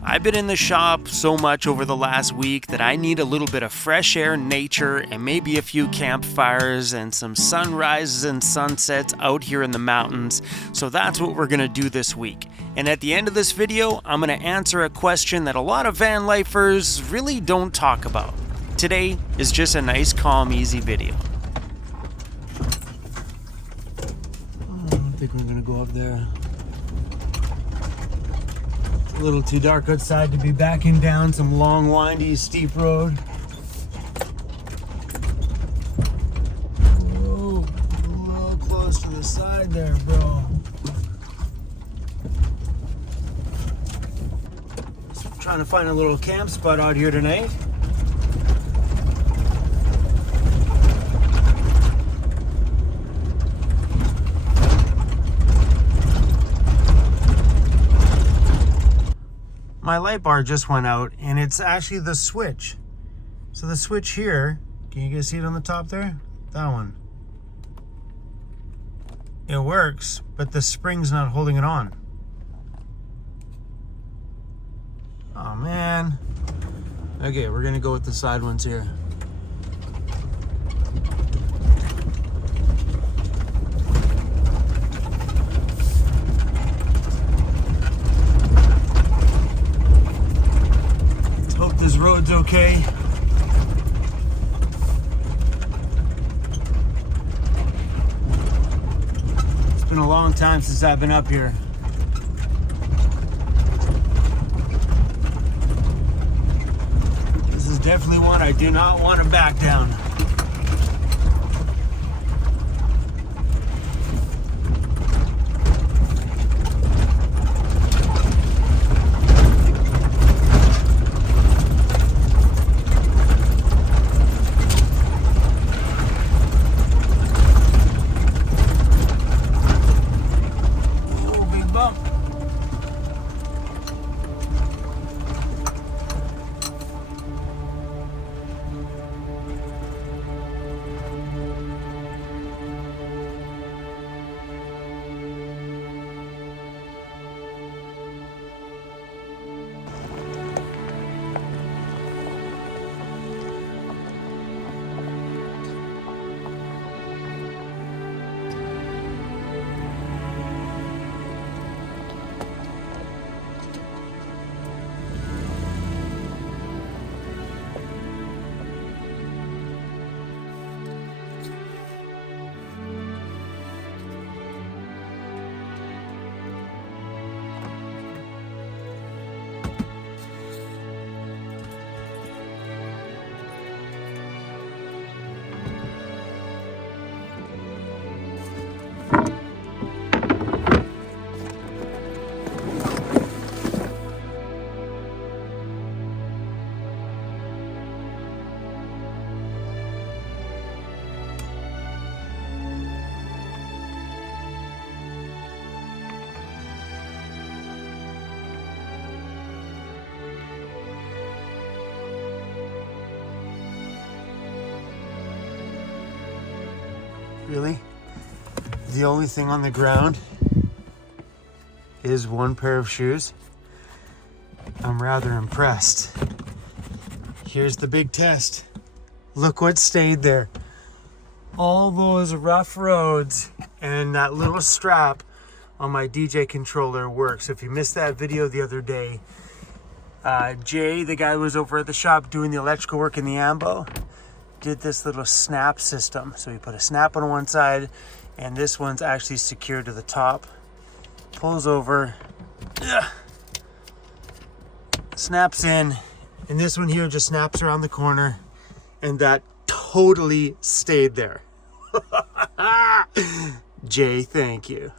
I've been in the shop so much over the last week that I need a little bit of fresh air, nature, and maybe a few campfires and some sunrises and sunsets out here in the mountains. So that's what we're going to do this week. And at the end of this video, I'm going to answer a question that a lot of van lifers really don't talk about. Today is just a nice, calm, easy video. I don't think we're going to go up there. A little too dark outside to be backing down some long, windy, steep road. Whoa, a little close to the side there, bro. Just trying to find a little camp spot out here tonight. My light bar just went out, and it's actually the switch. So the switch here, can you guys see it on the top there? That one. It works, but the spring's not holding it on. Oh man. Okay, we're gonna go with the side ones here. Hope this road's okay. It's been a long time since I've been up here. This is definitely one I do not want to back down. Really? The only thing on the ground is one pair of shoes? I'm rather impressed. Here's the big test. Look what stayed there. All those rough roads and that little strap on my DJ controller works. If you missed that video the other day, Jay, the guy who was over at the shop doing the electrical work in the ambo, did this little snap system. So he put a snap on one side, and this one's actually secured to the top. Pulls over, snaps in, and this one here just snaps around the corner, and that totally stayed there. Jay, thank you.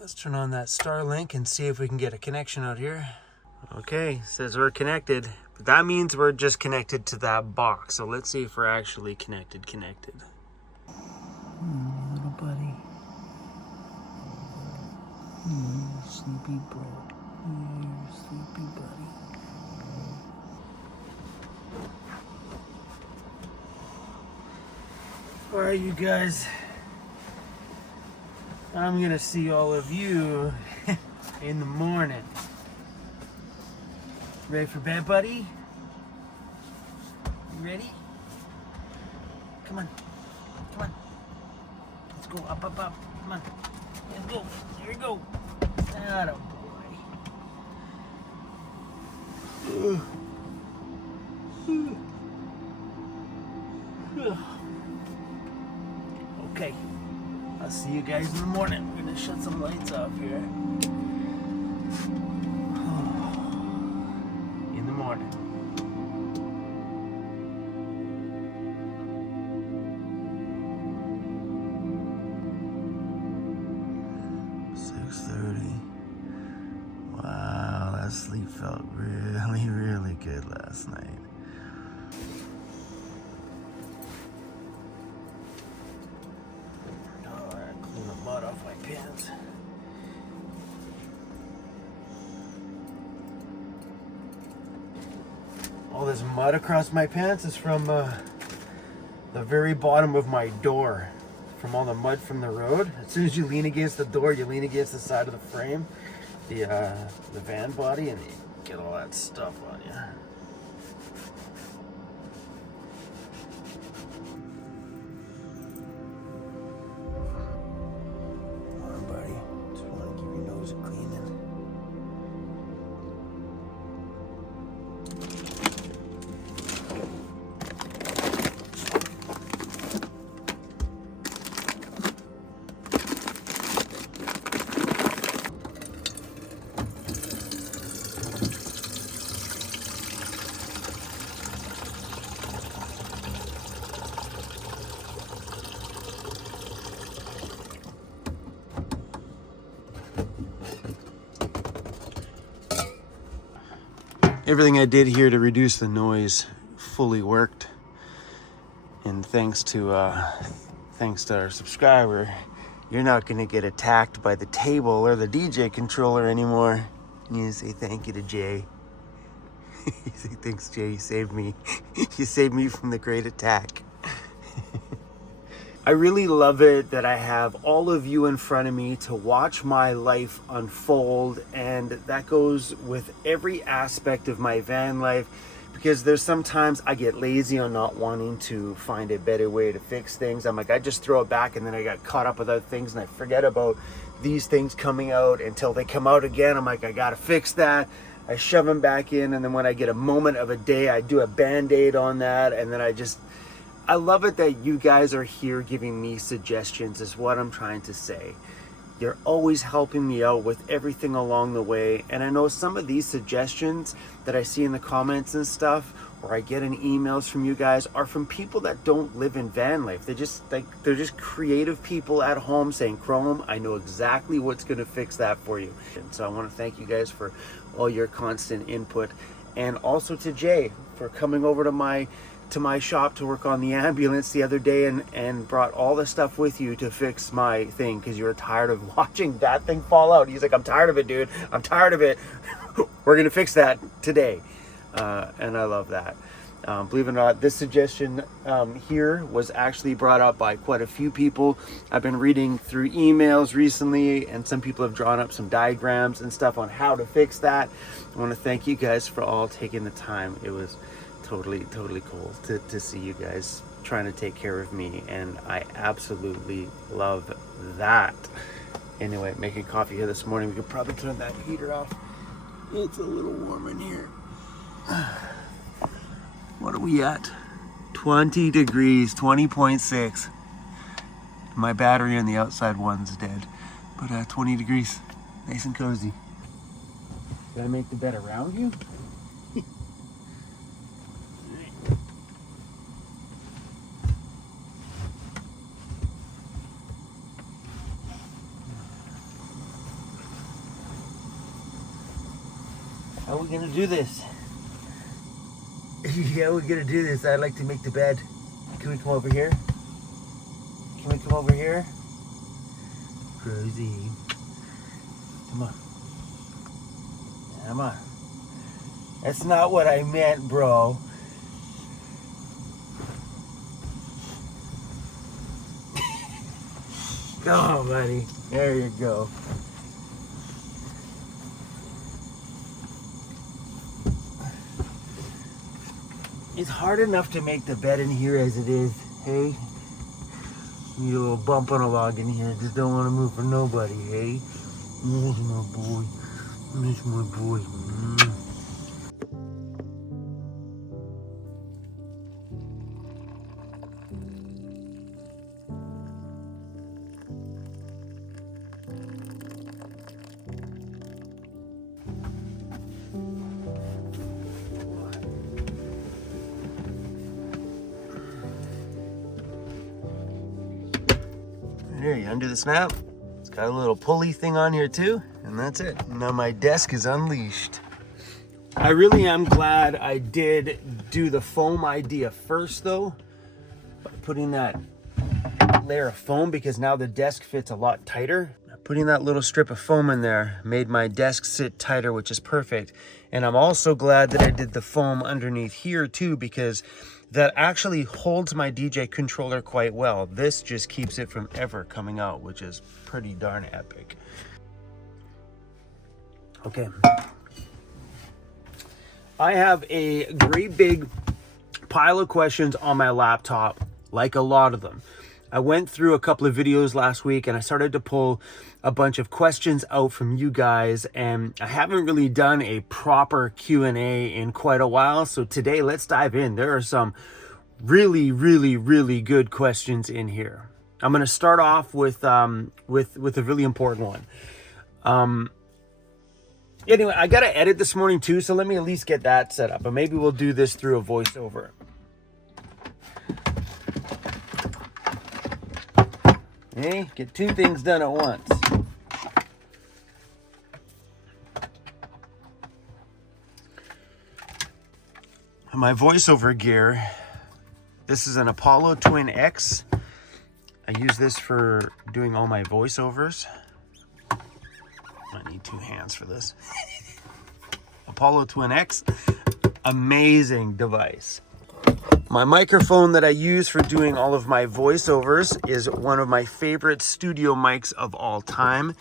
Let's turn on that Starlink and see if we can get a connection out here. Okay, says we're connected. But that means we're just connected to that box. So let's see if we're actually connected. Little buddy. Sleepy bro. You're sleepy buddy. Alright, you guys. I'm gonna see all of you in the morning. Ready for bed, buddy? You ready? Come on. Come on. Let's go up, up, up. Come on. Let's go. There we go. Atta boy. Okay. I'll see you guys in the morning. We're gonna shut some lights off here. In the morning. Wow, that sleep felt really, really good last night. Oh, I gotta clean the mud off my pants. All this mud across my pants is from the very bottom of my door. From all the mud from the road. As soon as you lean against the door, you lean against the side of the frame, the van body, and you get all that stuff on you. Come on, buddy. Just want to give your nose a cleaning. Everything I did here to reduce the noise fully worked, and thanks to our subscriber, you're not gonna get attacked by the table or the DJ controller anymore. You say thank you to Jay. You say thanks, Jay. You saved me. You saved me from the great attack. I really love it that I have all of you in front of me to watch my life unfold, and that goes with every aspect of my van life, because there's sometimes I get lazy on not wanting to find a better way to fix things. I'm like, I just throw it back, and then I got caught up with other things and I forget about these things coming out until they come out again. I'm like, I gotta fix that. I shove them back in, and then when I get a moment of a day, I do a band-aid on that, and then I love it that you guys are here giving me suggestions, is what I'm trying to say. You're always helping me out with everything along the way. And I know some of these suggestions that I see in the comments and stuff, or I get in emails from you guys, are from people that don't live in van life. They're just creative people at home saying, Chrome, I know exactly what's going to fix that for you. And so I want to thank you guys for all your constant input. And also to Jay for coming over to my shop to work on the ambulance the other day and brought all the stuff with you to fix my thing because you were tired of watching that thing fall out. He's like, I'm tired of it, dude. I'm tired of it. We're going to fix that today. And I love that. Believe it or not, this suggestion here was actually brought up by quite a few people. I've been reading through emails recently, and some people have drawn up some diagrams and stuff on how to fix that. I want to thank you guys for all taking the time. It was totally cool to see you guys trying to take care of me, and I absolutely love that. Anyway, making coffee here this morning. We could probably turn that heater off. It's a little warm in here. What are we at? 20 degrees, 20.6. My battery on the outside one's dead, but 20 degrees, nice and cozy. Did I make the bed around you? How are we gonna do this? Yeah, we're gonna do this. I'd like to make the bed. Can we come over here? Can we come over here? Rosie. Come on. Come on. That's not what I meant, bro. Come on, buddy. There you go. It's hard enough to make the bed in here as it is. Hey, need a little bump on a log in here. Just don't want to move for nobody. Hey, miss my boy. Miss my boy. There, you undo the snap. It's got a little pulley thing on here too, and that's it. Now my desk is unleashed. I really am glad I did do the foam idea first though, by putting that layer of foam, because now the desk fits a lot tighter. Putting that little strip of foam in there made my desk sit tighter, which is perfect. And I'm also glad that I did the foam underneath here too, because that actually holds my DJ controller quite well. This just keeps it from ever coming out, which is pretty darn epic. Okay. I have a great big pile of questions on my laptop, like a lot of them. I went through a couple of videos last week and I started to pull a bunch of questions out from you guys, and I haven't really done a proper Q&A in quite a while. So today, let's dive in. There are some really good questions in here. I'm going to start off with a really important one. Anyway, I got to edit this morning too, so let me at least get that set up, and maybe we'll do this through a voiceover. Hey, get two things done at once. My voiceover gear, this is an Apollo Twin X. I use this for doing all my voiceovers. I need two hands for this. Apollo Twin X, amazing device. My microphone that I use for doing all of my voiceovers is one of my favorite studio mics of all time.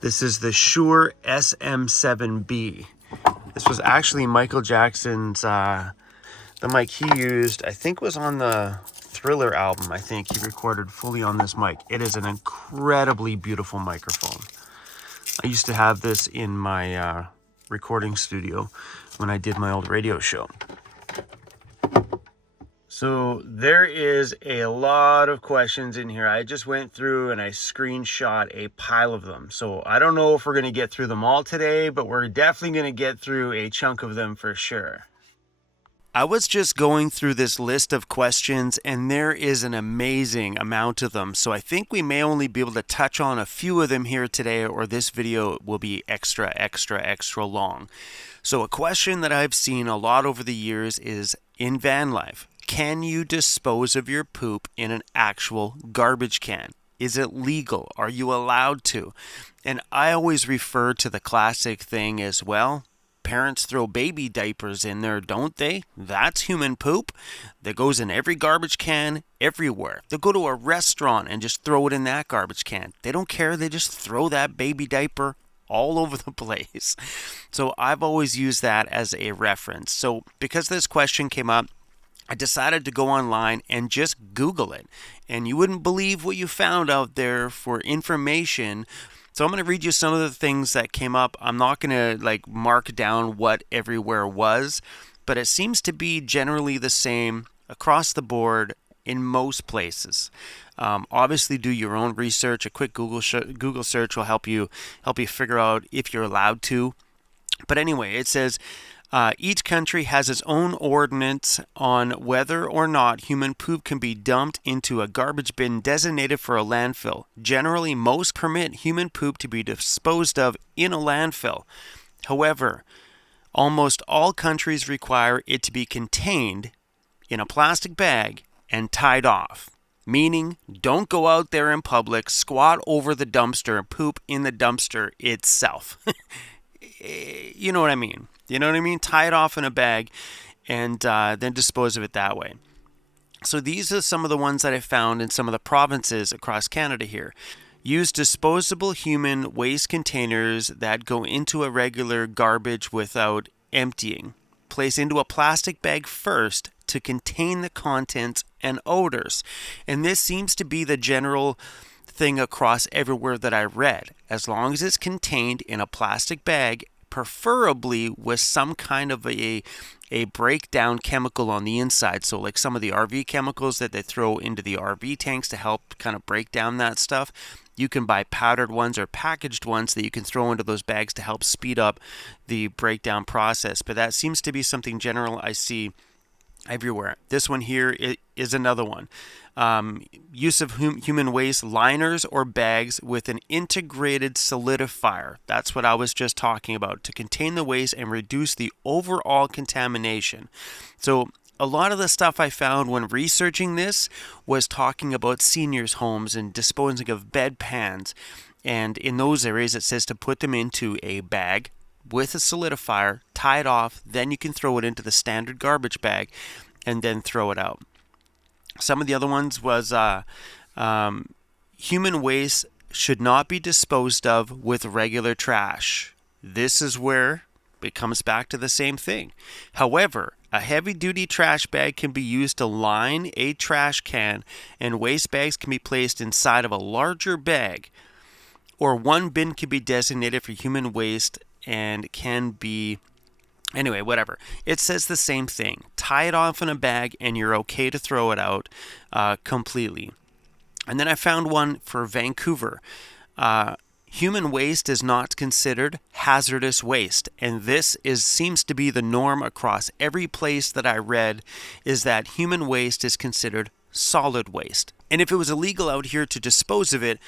This is the Shure SM7B. This was actually Michael Jackson's, the mic he used, I think was on the Thriller album. I think he recorded fully on this mic. It is an incredibly beautiful microphone. I used to have this in my recording studio when I did my old radio show. So there is a lot of questions in here. I just went through and I screenshot a pile of them. So I don't know if we're going to get through them all today, but we're definitely going to get through a chunk of them for sure. I was just going through this list of questions, and there is an amazing amount of them. So I think we may only be able to touch on a few of them here today, or this video will be extra long. So a question that I've seen a lot over the years is, in van life, can you dispose of your poop in an actual garbage can? Is it legal? Are you allowed to? And I always refer to the classic thing as, well, parents throw baby diapers in there, don't they? That's human poop. That goes in every garbage can everywhere. They'll go to a restaurant and just throw it in that garbage can. They don't care. They just throw that baby diaper all over the place. So I've always used that as a reference. So because this question came up, I decided to go online and just Google it. And you wouldn't believe what you found out there for information. So I'm going to read you some of the things that came up. I'm not going to mark down what everywhere was, but it seems to be generally the same across the board in most places. Obviously, do your own research. A quick Google search will help you figure out if you're allowed to. But anyway, it says, each country has its own ordinance on whether or not human poop can be dumped into a garbage bin designated for a landfill. Generally, most permit human poop to be disposed of in a landfill. However, almost all countries require it to be contained in a plastic bag and tied off. Meaning, don't go out there in public, squat over the dumpster, and poop in the dumpster itself. You know what I mean? Tie it off in a bag and then dispose of it that way. So these are some of the ones that I found in some of the provinces across Canada here. Use disposable human waste containers that go into a regular garbage without emptying. Place into a plastic bag first, to contain the contents and odors. And this seems to be the general thing across everywhere that I read. As long as it's contained in a plastic bag, preferably with some kind of a breakdown chemical on the inside. So like some of the RV chemicals that they throw into the RV tanks to help kind of break down that stuff. You can buy powdered ones or packaged ones that you can throw into those bags to help speed up the breakdown process. But that seems to be something general I see everywhere. This one here is another one. Use of human waste liners or bags with an integrated solidifier. That's what I was just talking about, to contain the waste and reduce the overall contamination. So a lot of the stuff I found when researching this was talking about seniors' homes and disposing of bedpans. And in those areas, it says to put them into a bag with a solidifier, tie it off, then you can throw it into the standard garbage bag and then throw it out. Some of the other ones was human waste should not be disposed of with regular trash. This is where it comes back to the same thing. However, a heavy-duty trash bag can be used to line a trash can, and waste bags can be placed inside of a larger bag, or one bin can be designated for human waste and can be... Anyway, whatever. It says the same thing. Tie it off in a bag and you're okay to throw it out completely. And then I found one for Vancouver. Human waste is not considered hazardous waste. And this seems to be the norm across every place that I read, is that human waste is considered solid waste. And if it was illegal out here to dispose of it,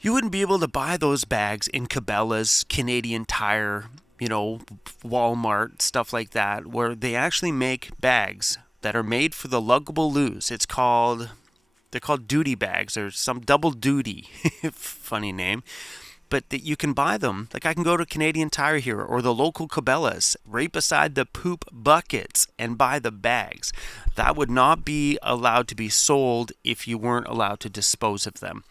you wouldn't be able to buy those bags in Cabela's, Canadian Tire, Walmart, stuff like that, where they actually make bags that are made for the luggable loos. They're called duty bags, or some double duty, funny name, but that you can buy them. Like I can go to Canadian Tire here or the local Cabela's right beside the poop buckets and buy the bags. That would not be allowed to be sold if you weren't allowed to dispose of them.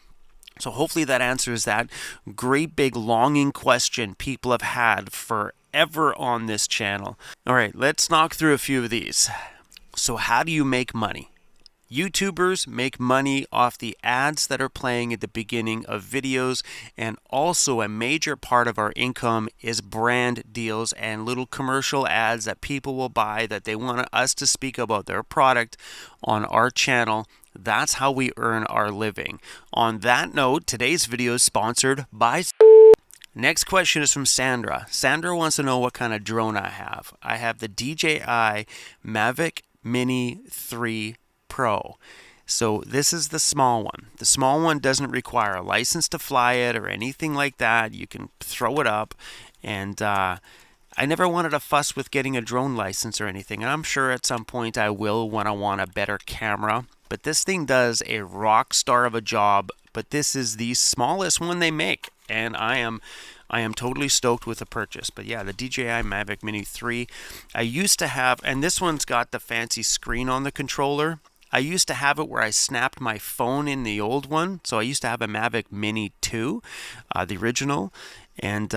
So hopefully that answers that great big longing question people have had forever on this channel. All right, let's knock through a few of these. So how do you make money? YouTubers make money off the ads that are playing at the beginning of videos, and also a major part of our income is brand deals and little commercial ads that people will buy that they want us to speak about their product on our channel. That's how we earn our living. On that note, today's video is sponsored by... Next question is from Sandra. Sandra wants to know what kind of drone I have. I have the DJI Mavic Mini 3 Pro. So this is the small one. The small one doesn't require a license to fly it or anything like that. You can throw it up, and I never wanted to fuss with getting a drone license or anything, and I'm sure at some point I will when I want a better camera. But this thing does a rock star of a job, but this is the smallest one they make, and I am totally stoked with the purchase. But yeah, the DJI Mavic Mini 3, I used to have, and this one's got the fancy screen on the controller. I used to have it where I snapped my phone in the old one. So I used to have a Mavic Mini 2, the original, and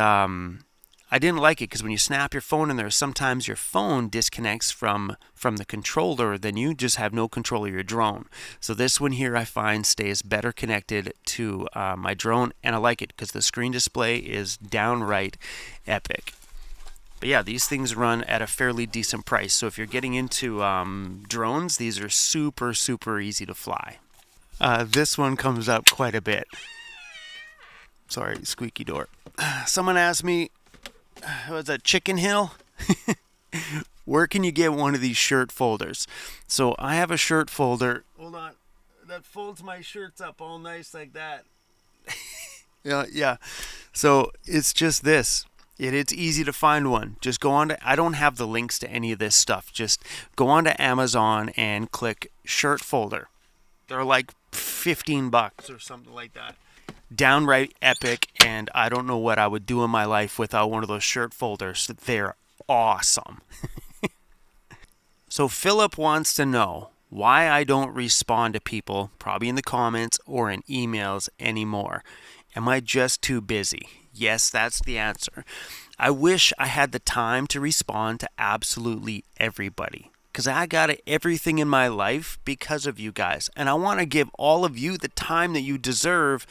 I didn't like it because when you snap your phone in there, sometimes your phone disconnects from the controller, then you just have no control of your drone. So this one here I find stays better connected to my drone, and I like it because the screen display is downright epic. But yeah, these things run at a fairly decent price. So if you're getting into drones, these are super, super easy to fly. This one comes up quite a bit. Sorry, squeaky door. Someone asked me, was that Chicken Hill? Where can you get one of these shirt folders? So I have a shirt folder. Hold on. That folds my shirts up all nice like that. Yeah. So it's just this. It's easy to find one. Just go on to, I don't have the links to any of this stuff. Just go on to Amazon and click shirt folder. They're like $15 or something like that. Downright epic, and I don't know what I would do in my life without one of those shirt folders. They're awesome. So Philip wants to know why I don't respond to people, probably in the comments or in emails anymore. Am I just too busy? Yes, that's the answer. I wish I had the time to respond to absolutely everybody, because I got everything in my life because of you guys. And I want to give all of you the time that you deserve.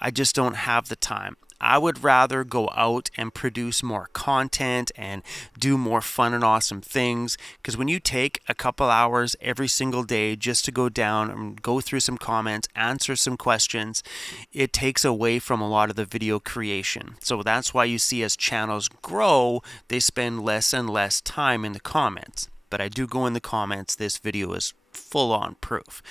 I just don't have the time. I would rather go out and produce more content and do more fun and awesome things, because when you take a couple hours every single day just to go down and go through some comments, answer some questions, it takes away from a lot of the video creation. So that's why you see as channels grow, they spend less and less time in the comments. But I do go in the comments. This video is full on proof.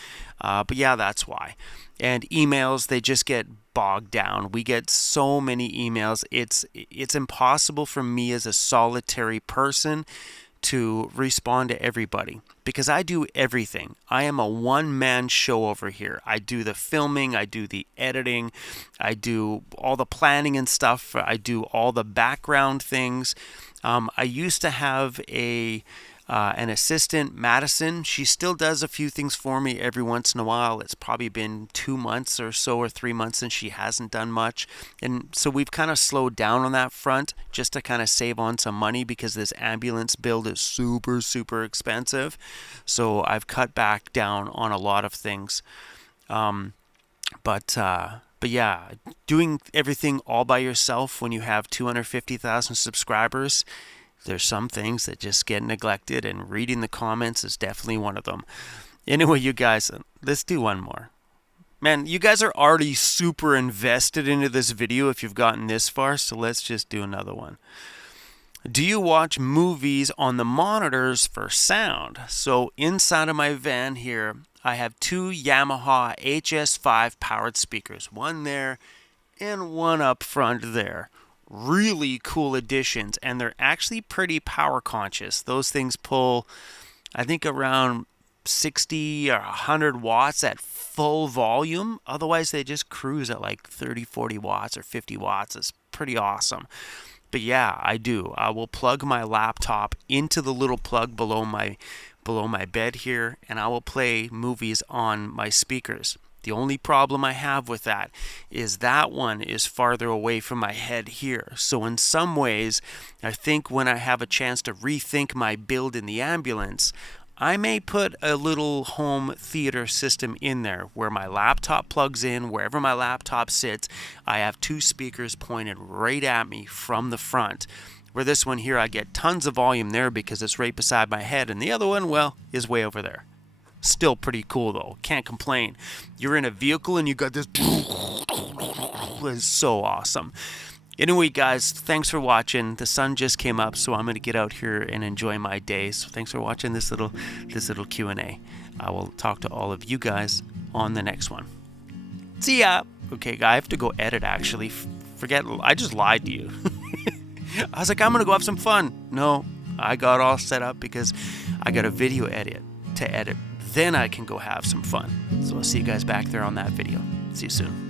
But yeah, that's why. And emails, they just get bogged down. We get so many emails. It's impossible for me as a solitary person to respond to everybody, because I do everything. I am a one-man show over here. I do the filming, I do the editing, I do all the planning and stuff, I do all the background things. I used to have an assistant, Madison. She still does a few things for me every once in a while. It's probably been 2 months or so, or 3 months, and she hasn't done much. And so we've kind of slowed down on that front just to kind of save on some money, because this ambulance build is super, super expensive. So I've cut back down on a lot of things. But yeah, doing everything all by yourself when you have 250,000 subscribers, there's some things that just get neglected, and reading the comments is definitely one of them. Anyway, you guys, let's do one more. Man, you guys are already super invested into this video if you've gotten this far, so let's just do another one. Do you watch movies on the monitors for sound? So inside of my van here, I have 2 Yamaha HS5 powered speakers, one there and one up front there. Really cool additions, and they're actually pretty power conscious. Those things pull, I think, around 60 or 100 watts at full volume. Otherwise, they just cruise at like 30, 40 watts or 50 watts. It's pretty awesome. But yeah, I do. I will plug my laptop into the little plug below my bed here, and I will play movies on my speakers. The only problem I have with that is that one is farther away from my head here. So in some ways, I think when I have a chance to rethink my build in the ambulance, I may put a little home theater system in there where my laptop plugs in. Wherever my laptop sits, I have 2 speakers pointed right at me from the front. Where this one here, I get tons of volume there because it's right beside my head, and the other one, well, is way over there. Still pretty cool though, can't complain. You're in a vehicle and you got this, it's so awesome. Anyway guys, thanks for watching. The sun just came up, so I'm going to get out here and enjoy my day. So thanks for watching this little Q&A. I will talk to all of you guys on the next one. See ya. Okay, I have to go edit actually. Forget, I just lied to you. I was like, I'm going to go have some fun. No, I got all set up because I got a video to edit. Then I can go have some fun. So I'll see you guys back there on that video. See you soon.